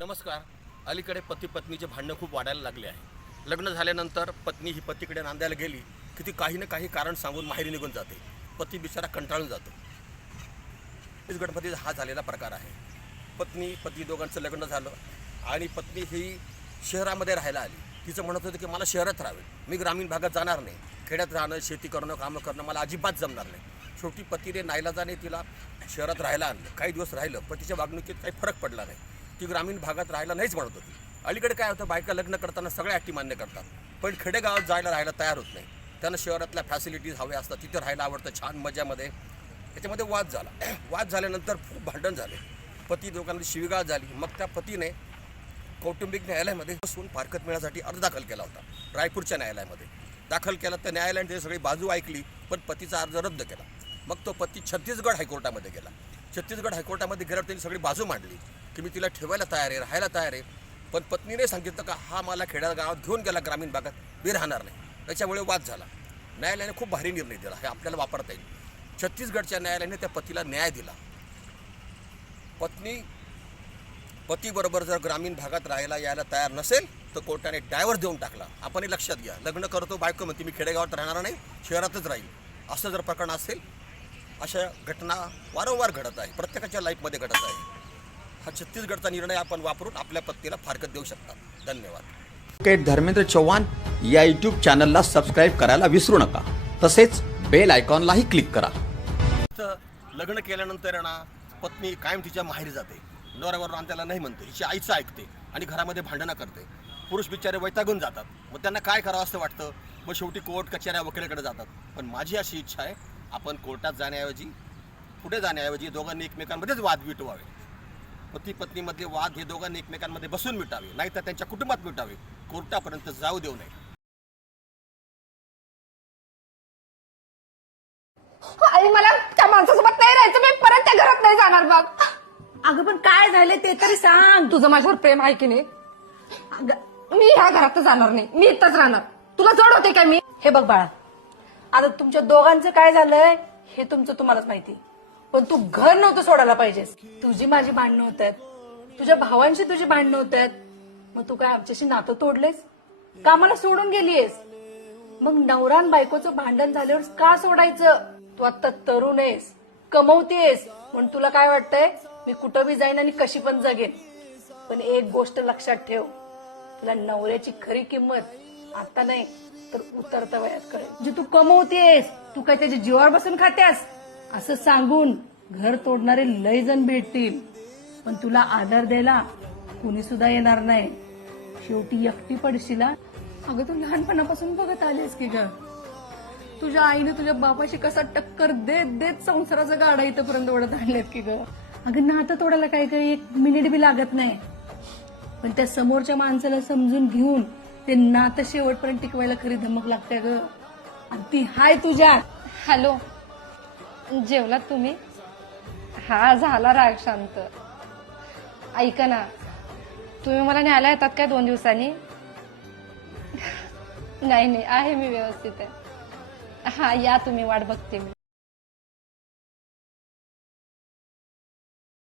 नमस्कार. अलीकडे पती पत्नीचे भांडणं खूप वाढायला लागले आहे. लग्न झाल्यानंतर पत्नी ही पतीकडे नांदायला गेली की ती काही ना काही कारण सांगून माहेरी निघून जाते. पती बिचारा कंटाळून जातो. गणपतीचा हा झालेला प्रकार आहे. पत्नी पती दोघांचं लग्न झालं आणि पत्नी ही शहरामध्ये राहायला आली. तिचं म्हणत होतं की मला शहरात राहावे. मी ग्रामीण भागात जाणार नाही. खेड्यात राहणं शेती करणं कामं करणं मला अजिबात जमणार नाही. शेवटी पतीने नाईलाजाने तिला शहरात राहायला आणलं. काही दिवस राहिलं पतीच्या वागणुकीत काही फरक पडला नाही. ती ग्रामीण भागात राहायला नाहीच म्हणत होती. अलीकडे काय होतं बायका लग्न करताना सगळ्या अटी मान्य करतात. पण खेडेगावात जायला राहायला तयार होत नाही. त्यांना शहरातल्या फॅसिलिटीज हव्या असतात तिथे राहायला आवडतं छान मजामध्ये. त्याच्यामध्ये वाद झाला. वाद झाल्यानंतर खूप भांडण झाले. पती दोघांमध्ये शिवीगाळ झाली. मग त्या पतीने कौटुंबिक न्यायालयामध्ये बसून फारकत मिळण्यासाठी अर्ज दाखल केला होता रायपूरच्या न्यायालयामध्ये. दाखल केला तर न्यायालयाने त्याची सगळी बाजू ऐकली पण पतीचा अर्ज रद्द केला. मग तो पती छत्तीसगड हायकोर्टामध्ये गेला. छत्तीसगड हायकोर्टामध्ये गेल्यावर त्यांनी सगळी बाजू मांडली. की मी तिला ठेवायला तयार आहे राहायला तयार आहे. पण पत्नीने सांगितलं का हा मला खेड्या गावात घेऊन गेला ग्रामीण भागात. मी राहणार नाही. त्याच्यामुळे वाद झाला. न्यायालयाने खूप भारी निर्णय दिला. हे आपल्याला वापरता येईल. छत्तीसगडच्या न्यायालयाने त्या पतीला न्याय दिला. पत्नी पतीबरोबर जर ग्रामीण भागात राहायला यायला तयार नसेल तर कोर्टाने डायव्हर देऊन टाकला. आपण हे लक्षात घ्या. लग्न करतो बायको म्हणते मी खेडेगावात राहणार नाही शहरातच राहील. असं जर प्रकरण असेल अशा घटना वारंवार घडत आहे. प्रत्येकाच्या लाईफमध्ये घडत आहे. हा छत्तीसगडचा निर्णय आपण वापरून आपल्या पत्नीला फारकत देऊ शकता धन्यवाद. धर्मेंद्र चव्हाण या यूट्यूब चॅनलला सबस्क्राईब करायला विसरू नका. तसेच बेल आयकॉनलाही क्लिक करा. लग्न केल्यानंतर ना पत्नी कायम तिच्या माहेरी जाते. नवऱ्यावर त्याला नाही म्हणते. हिची आईचं ऐकते आणि घरामध्ये भांडणं करते. पुरुष बिचारे वैतागून जातात. मग त्यांना काय करावं असं वाटतं? मग शेवटी कोर्ट कचेऱ्या वकिलाकडे जातात. पण माझी अशी इच्छा आहे आपण कोर्टात जाण्याऐवजी पुढे जाण्याऐवजी दोघांनी एकमेकांमध्येच वाद मिटवावे पती पत्नीमधले वाद हे दोघांनी एकमेकांमध्ये बसून मिटावे नाहीतर त्यांच्या कुटुंबात मिटावे. कोर्टापर्यंत जाऊ देऊ नये. आई मला त्या माणसासोबत नाही राहायचं मी परत त्या घरात नाही जाणार बघ अगं पण काय झालं ते तरी सांग. तुझं माझ्यावर प्रेम आहे की नाही? अगं, मी ह्या घरात जाणार नाही. मी इथंच राहणार. तुला जड होते काय मी? हे बघ बाळा आता तुमच्या दोघांचं काय झालंय हे तुमचं तुम्हालाच माहिती. पण तू घर नव्हतं सोडायला पाहिजेस. तुझी माझी भांडणं होत आहेत तुझ्या भावांशी तुझी भांडणं होत आहेत मग तू काय आमच्याशी नातं तोडलेस? कामाला सोडून गेलीयस. मग नवरा बायकोचं भांडण झाल्यावर का सोडायचं? तू आता तरुण आहेस. कमवतेस म्हणून तुला काय वाटतंय? मी कुठं बी जाईन आणि कशी पण जगेन. पण एक गोष्ट लक्षात ठेव. तुला नवऱ्याची खरी किंमत आता नाही तर उतरता वयात कळेल. जे तू कमवतेस तू काय त्याच्या जीवावर बसून खात्यास? असं सांगून घर तोडणारे लय जण भेटतील. पण तुला आदर द्यायला कुणी सुद्धा येणार नाही. शेवटी एकटी पडशील. अगं तू लहानपणापासून बघत आलीस की ग? तुझ्या आईने तुझ्या बापाशी कसा टक्कर देत देत संसाराचा गाडा इथपर्यंत ओढत आणलेत की ग? अगं नातं तोडायला काय काही एक मिनिट बी लागत नाही. पण त्या समोरच्या माणसाला समजून घेऊन ते नातं शेवटपर्यंत टिकवायला खरी धमक लागते ग. आणि ती हाय तुझ्या. हॅलो. जेवलात तुम्ही? हा झाला राग शांत. ऐका ना तुम्ही मला न्यायला येतात काय दोन दिवसांनी? नाही नाही आहे मी व्यवस्थित आहे. हा या तुम्ही वाट बघते मी.